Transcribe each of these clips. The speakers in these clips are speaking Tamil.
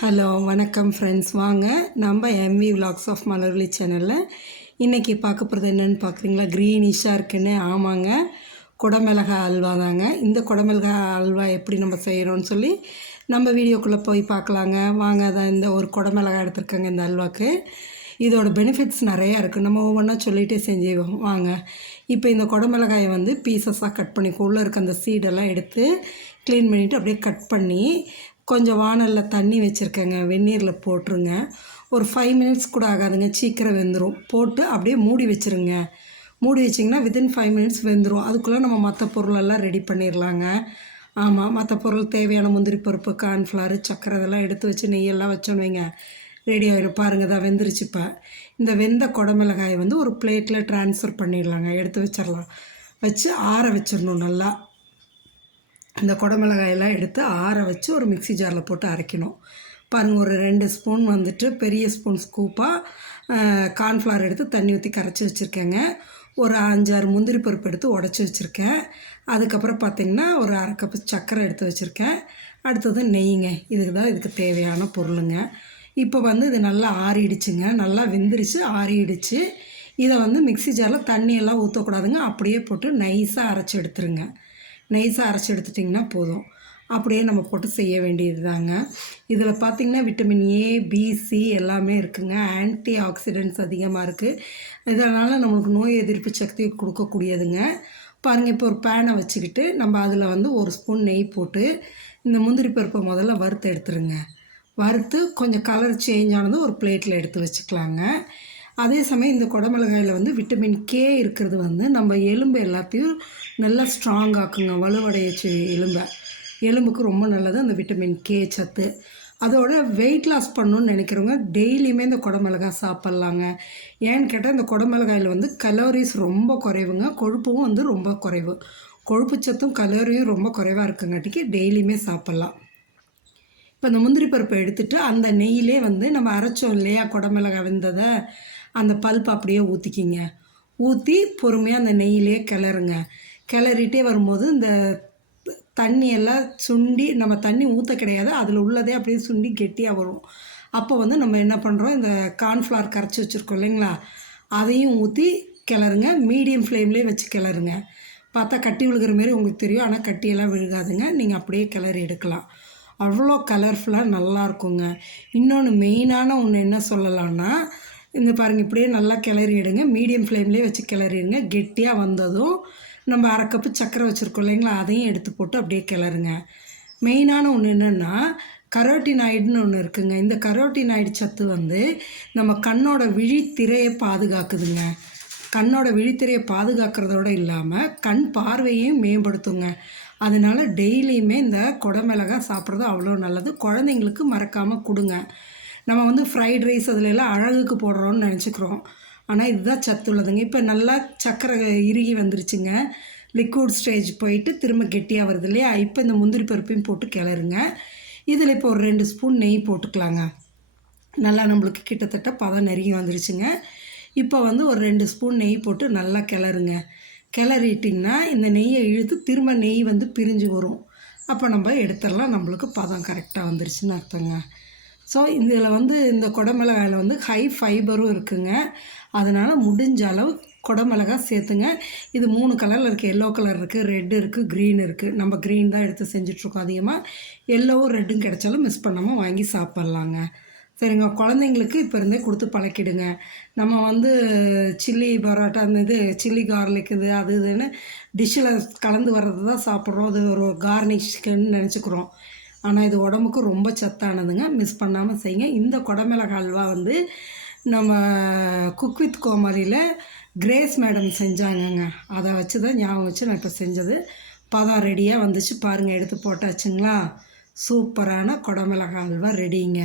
ஹலோ வணக்கம் ஃப்ரெண்ட்ஸ். வாங்க நம்ம எம்வி விலாக்ஸ் ஆஃப் மலர்விழி சேனலில் இன்றைக்கி பார்க்க போகிறது என்னென்னு பார்க்குறீங்களா? க்ரீனிஷாக இருக்குன்னு. ஆமாங்க, குடமிளகாய் அல்வா தாங்க. இந்த குடமிளகாய் அல்வா எப்படி நம்ம செய்கிறோன்னு சொல்லி நம்ம வீடியோக்குள்ளே போய் பார்க்கலாங்க. வாங்க, அதான் இந்த ஒரு குடமிளகாய் எடுத்துருக்கேங்க இந்த அல்வாவுக்கு. இதோட பெனிஃபிட்ஸ் நிறையா இருக்குது. நம்ம ஒவ்வொன்றா சொல்லிகிட்டே செஞ்சுவோம். வாங்க, இப்போ இந்த குடமிளகாயை வந்து பீசஸாக கட் பண்ணிக்கோ. உள்ளே இருக்க அந்த சீடெல்லாம் எடுத்து க்ளீன் பண்ணிவிட்டு அப்படியே கட் பண்ணி கொஞ்சம் வானலில் தண்ணி வச்சுருக்கேங்க, வெந்நீரில் போட்டுருங்க. ஒரு 5 மினிட்ஸ் கூட ஆகாதுங்க, சீக்கிரம் வெந்துடும். போட்டு அப்படியே மூடி வச்சுருங்க. மூடி வச்சிங்கன்னா வித்தின் 5 மினிட்ஸ் வெந்துடும். அதுக்குள்ளே நம்ம மற்ற பொருளெல்லாம் ரெடி பண்ணிடலாங்க. ஆமாம், மற்ற பொருள் தேவையான முந்திரி பருப்பு, கார்ன்ஃப்ளவர், சக்கரை இதெல்லாம் எடுத்து வச்சு நெய்யெல்லாம் வச்சோன்னு வைங்க, ரெடி ஆகிடும். பாருங்கள், தான் வெந்துருச்சு. இப்போ இந்த வெந்த குடமிளகாயை வந்து ஒரு பிளேட்டில் ட்ரான்ஸ்ஃபர் பண்ணிடலாங்க. எடுத்து வச்சிடலாம். வச்சு ஆற வச்சிடணும் நல்லா. இந்த குடமிளகாயெல்லாம் எடுத்து ஆற வச்சு ஒரு மிக்ஸி ஜாரில் போட்டு அரைக்கணும். பாருங்கள், ஒரு 2 ஸ்பூன் வந்துட்டு பெரிய ஸ்பூன் ஸ்கூப்பாக கார்ன்ஃப்ளவர் எடுத்து தண்ணி ஊற்றி கரைச்சி வச்சுருக்கேங்க. ஒரு 5-6 முந்திரி பருப்பு எடுத்து உடச்சி வச்சுருக்கேன். அதுக்கப்புறம் பார்த்திங்கன்னா ஒரு 1/2 கப்பு சர்க்கரை எடுத்து வச்சுருக்கேன். அடுத்தது நெய்ங்க. இதுக்கு தேவையான பொருளுங்க. இப்போ வந்து இது நல்லா ஆறிடுச்சுங்க, நல்லா வெந்துருச்சு, ஆறிடுச்சு. இதை வந்து மிக்ஸி ஜாரில் தண்ணியெல்லாம் ஊற்றக்கூடாதுங்க, அப்படியே போட்டு நைஸாக அரைச்சி எடுத்துருங்க. நைஸாக அரைச்சி எடுத்துட்டிங்கன்னா போதும். அப்படியே நம்ம போட்டு செய்ய வேண்டியது தாங்க. இதில் பார்த்திங்கன்னா விட்டமின் ஏ, பி, சி எல்லாமே இருக்குங்க. ஆன்டி ஆக்சிடென்ட்ஸ் அதிகமாக இருக்குது. இதனால் நம்மளுக்கு நோய் எதிர்ப்பு சக்தி கொடுக்கக்கூடியதுங்க. பாருங்கள், இப்போ ஒரு பேனை வச்சுக்கிட்டு நம்ம அதில் வந்து 1 ஸ்பூன் நெய் போட்டு இந்த முந்திரி பருப்பை முதல்ல வறுத்து எடுத்துருங்க. வறுத்து கொஞ்சம் கலர் சேஞ்ச் ஆனதும் ஒரு பிளேட்டில் எடுத்து வச்சுக்கலாங்க. அதே சமயம் இந்த குடமிளகாயில் வந்து விட்டமின் கே இருக்கிறது வந்து நம்ம எலும்பு எல்லாத்தையும் நல்லா ஸ்ட்ராங் ஆக்குங்க, வலுவடையச்சு எலும்புக்கு ரொம்ப நல்லது அந்த விட்டமின் கே சத்து. அதோட வெயிட் லாஸ் பண்ணணுன்னு நினைக்கிறவங்க டெய்லியுமே இந்த குடமிளகாய் சாப்பிட்லாங்க. ஏன்னு கேட்டால் இந்த குடமிளகாயில் வந்து கலோரிஸ் ரொம்ப குறைவுங்க, கொழுப்பும் வந்து ரொம்ப குறைவு. கொழுப்பு சத்தும் கலோரியும் ரொம்ப குறைவாக இருக்குங்காட்டிக்கு டெய்லியுமே சாப்பிட்லாம். இப்போ இந்த முந்திரி பருப்பை எடுத்துகிட்டு அந்த நெய்யிலே வந்து நம்ம அரைச்சோம் இல்லையா குடமிளகாய் வெந்ததை, அந்த பல்ப் அப்படியே ஊற்றிக்கிங்க. ஊற்றி பொறுமையாக அந்த நெய்யிலே கிளறுங்க. கிளறிட்டே வரும்போது இந்த தண்ணியெல்லாம் சுண்டி, நம்ம தண்ணி ஊற்ற கிடையாது, அதில் உள்ளதே அப்படியே சுண்டி கெட்டியாக வரும். அப்போ வந்து நம்ம என்ன பண்ணுறோம், இந்த கார்ன்ஃப்ளவர் கரைச்சி வச்சுருக்கோம் இல்லைங்களா, அதையும் ஊற்றி கிளறுங்க. மீடியம் ஃப்ளேம்லேயே வச்சு கிளறுங்க. பார்த்தா கட்டி விழுகிற மாரி உங்களுக்கு தெரியும், ஆனால் கட்டியெல்லாம் விழுகாதுங்க. நீங்கள் அப்படியே கிளறி எடுக்கலாம். அவ்வளோ கலர்ஃபுல்லாக நல்லாயிருக்குங்க. இன்னொன்று மெயினான ஒன்று என்ன சொல்லலான்னா, இந்த பாருங்கள், இப்படியே நல்லா கிளறி எடுங்க. மீடியம் ஃப்ளேம்லேயே வச்சு கிளறிடுங்க. கெட்டியாக வந்ததும் நம்ம 1/2 கப்பு சர்க்கரை வச்சுருக்கோம் இல்லைங்களா, அதையும் எடுத்து போட்டு அப்படியே கிளறுங்க. மெயினான ஒன்று என்னென்னா, கரோட்டினாய்டுன்னு ஒன்று இருக்குங்க. இந்த கரோட்டினாய்டு சத்து வந்து நம்ம கண்ணோட விழித்திரையை பாதுகாக்குதுங்க. கண்ணோட விழித்திரையை பாதுகாக்கிறதோடு இல்லாமல் கண் பார்வையையும் மேம்படுத்துங்க. அதனால் டெய்லியுமே இந்த குடமிளகாய் சாப்பிட்றது அவ்வளோ நல்லது. குழந்தைங்களுக்கு மறக்காமல் கொடுங்க. நம்ம வந்து ஃப்ரைட் ரைஸ் அதிலெல்லாம் அழகுக்கு போடுறோன்னு நினச்சிக்கிறோம், ஆனால் இதுதான் சத்து உள்ளதுங்க. இப்போ நல்லா சர்க்கரை இறுகி வந்துருச்சுங்க, லிக்விட் ஸ்டேஜ் போயிட்டு திரும்ப கெட்டியாக வருது இல்லையா. இப்போ இந்த முந்திரி பருப்பையும் போட்டு கிளறுங்க. இதில் இப்போ ஒரு 2 ஸ்பூன் நெய் போட்டுக்கலாங்க. நல்லா நம்மளுக்கு கிட்டத்தட்ட பதம் நெருங்கி வந்துருச்சுங்க. இப்போ வந்து ஒரு 2 ஸ்பூன் நெய் போட்டு நல்லா கிளறுங்க. கிளறிட்டிங்கன்னா இந்த நெய்யை இழுத்து திரும்ப நெய் வந்து பிரிஞ்சு வரும். அப்போ நம்ம எடுத்துடலாம். நம்மளுக்கு பதம் கரெக்டாக வந்துருச்சுன்னு அர்த்தங்க. ஸோ இதில் வந்து இந்த குடமிளகாயில் வந்து ஹை ஃபைபரும் இருக்குங்க. அதனால் முடிஞ்ச அளவு குடமிளகாய் சேர்த்துங்க. இது 3 கலரில் இருக்குது. எல்லோ கலர் இருக்குது, ரெட் இருக்குது, க்ரீன் இருக்குது. நம்ம க்ரீன் தான் எடுத்து செஞ்சிட்ருக்கோம் அதிகமாக. எல்லோவும் ரெட்டும் கிடைச்சாலும் மிஸ் பண்ணாமல் வாங்கி சாப்பிட்லாங்க. சரிங்க, குழந்தைங்களுக்கு இப்போ இருந்தே கொடுத்து பழக்கிடுங்க. நம்ம வந்து சில்லி பரோட்டா, அந்த இது சில்லி கார்லிக் இது அது இதுன்னு டிஷ்ஷில் கலந்து வர்றது தான் சாப்பிட்றோம். அது ஒரு கார்னிஷ்க்குன்னு நினச்சிக்கிறோம். ஆனால் இது உடம்புக்கு ரொம்ப சத்தானதுங்க. மிஸ் பண்ணாமல் செய்யுங்க. இந்த குடமிளகாய் அல்வா வந்து நம்ம குக் வித் கோமாளியில் கிரேஸ் மேடம் செஞ்சாங்கங்க. அதை வச்சு தான் ஞாபகம் வச்சு நான் இப்போ செஞ்சது. பதம் ரெடியாக வந்துச்சு பாருங்கள், எடுத்து போட்டாச்சுங்களா. சூப்பரான குடமிளகாய் அல்வா ரெடிங்க.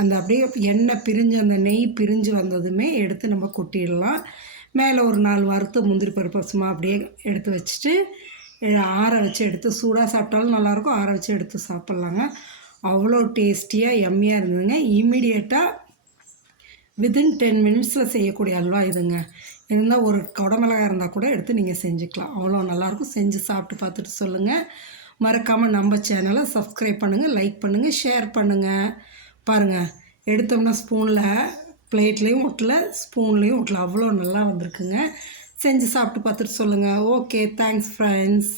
அந்த அப்படியே எண்ணெய் பிரிஞ்சு அந்த நெய் பிரிஞ்சு வந்ததுமே எடுத்து நம்ம கொட்டிடலாம். மேலே ஒரு 4 வறுத்து முந்திரி பருப்பு சும்மா அப்படியே எடுத்து வச்சுட்டு ஆற வச்சு எடுத்து சூடாக சாப்பிட்டாலும் நல்லாயிருக்கும், ஆற வச்சு எடுத்து சாப்பிட்லாங்க. அவ்வளோ டேஸ்டியாக எம்மியாக இருந்ததுங்க. இம்மிடியேட்டாக வித்தின் 10 மினிட்ஸில் செய்யக்கூடிய அல்வா இதுங்க. இருந்தால் ஒரு குடமிளகாய் இருந்தால் கூட எடுத்து நீங்கள் செஞ்சுக்கலாம். அவ்வளோ நல்லாயிருக்கும். செஞ்சு சாப்பிட்டு பார்த்துட்டு சொல்லுங்கள். மறக்காமல் நம்ம சேனலை சப்ஸ்கிரைப் பண்ணுங்கள், லைக் பண்ணுங்கள், ஷேர் பண்ணுங்கள். பாருங்கள், எடுத்தோம்னா ஸ்பூனில் பிளேட்லேயும் ஒட்டல, ஸ்பூன்லேயும் ஒட்டல, அவ்வளோ நல்லா வந்திருக்குங்க. செஞ்சு சாப்பிட்டு பார்த்துட்டு சொல்லுங்கள். Okay, thanks friends.